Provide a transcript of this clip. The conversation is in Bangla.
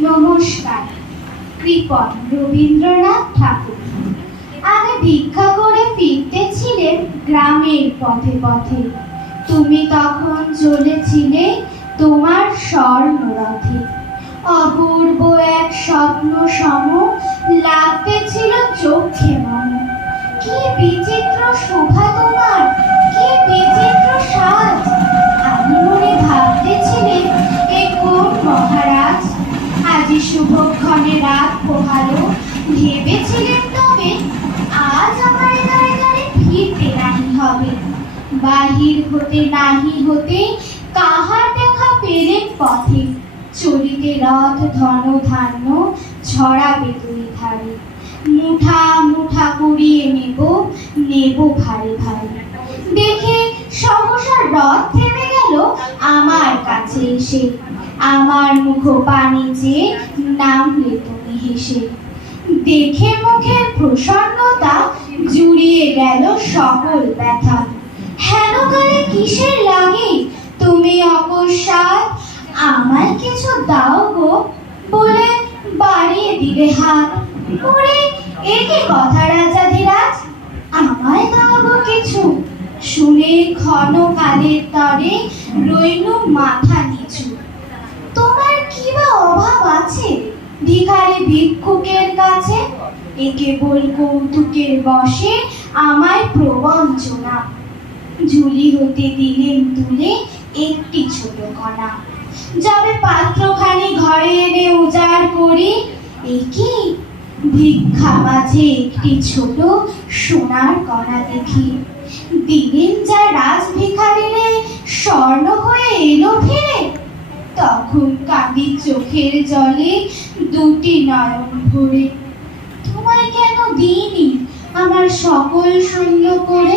নমস্কার। কৃপণ রবীন্দ্রনাথ ঠাকুর। আগে ভিক্ষা করে ফিরতেছিলেন গ্রামের পথে পথে, তুমি তখন চলেছিলে তোমার স্বর্ণরথে। অপূর্ব এক স্বপ্ন সম লাগতেছিল চোখে মন। কি বিচিত্র শোভা তোমার, কি বিচিত্র সাজ! আমি মনে ভাবতেছিলেন এ কোন মহারাজ। আজি শুভক্ষণে রাত পোহালো, ভেবেছিলেন তবে আজ আমার দ্বারে দ্বারে ফিরতে নাহি হবে। বাহির হতে নাহি হতে কাহার দেখা পেলেন পথে, চলিতে রথ ধন ধান্য ছড়াবে দুই ধারে। মুঠা মুঠা কুড়িয়ে নেব, নেব ভারে ভারে। দেখে সহসা রথ থেমে গেল আমার কাছে এসে, আমার মুখ পানে চেয়ে নামলে তুমি হেসে। দেখে মুখের প্রসন্নতা জুড়িয়ে গেল সকল ব্যথা। হেন কালে কিসের লাগে তুমি অকস্মাৎ আমায় কিছু দাও গো বলে বাড়িয়ে দিলে হাত। ওরে এ কি কথা রাজাধিরাজ, আমায় দাও গো কিছু! শুনে ক্ষণ কালের তরে রইনু মাথা নিচু। তোমার কি বা অভাব আছে ভিখারি ভিক্ষুকের কাছে? এ কেবল কৌতুকের বশে আমায় প্রবঞ্চনা। ঝুলি হতে দিলেন তুলে একটি ছোট কণা, যাবে পাত্রখানি ঘরে এনে উজাড় করি। এ কি ভিক্ষা মাঝে একটি ছোট সোনার কণা দেখি। দিলেন যা রাজ ভিখারিরে স্বর্ণ হয়ে এলো ফিরে। তখন কাঁদি চোখের জলে দুটি নয়ন ভরে। তোমায় কেন দিইনি আমার সকল শূন্য করে?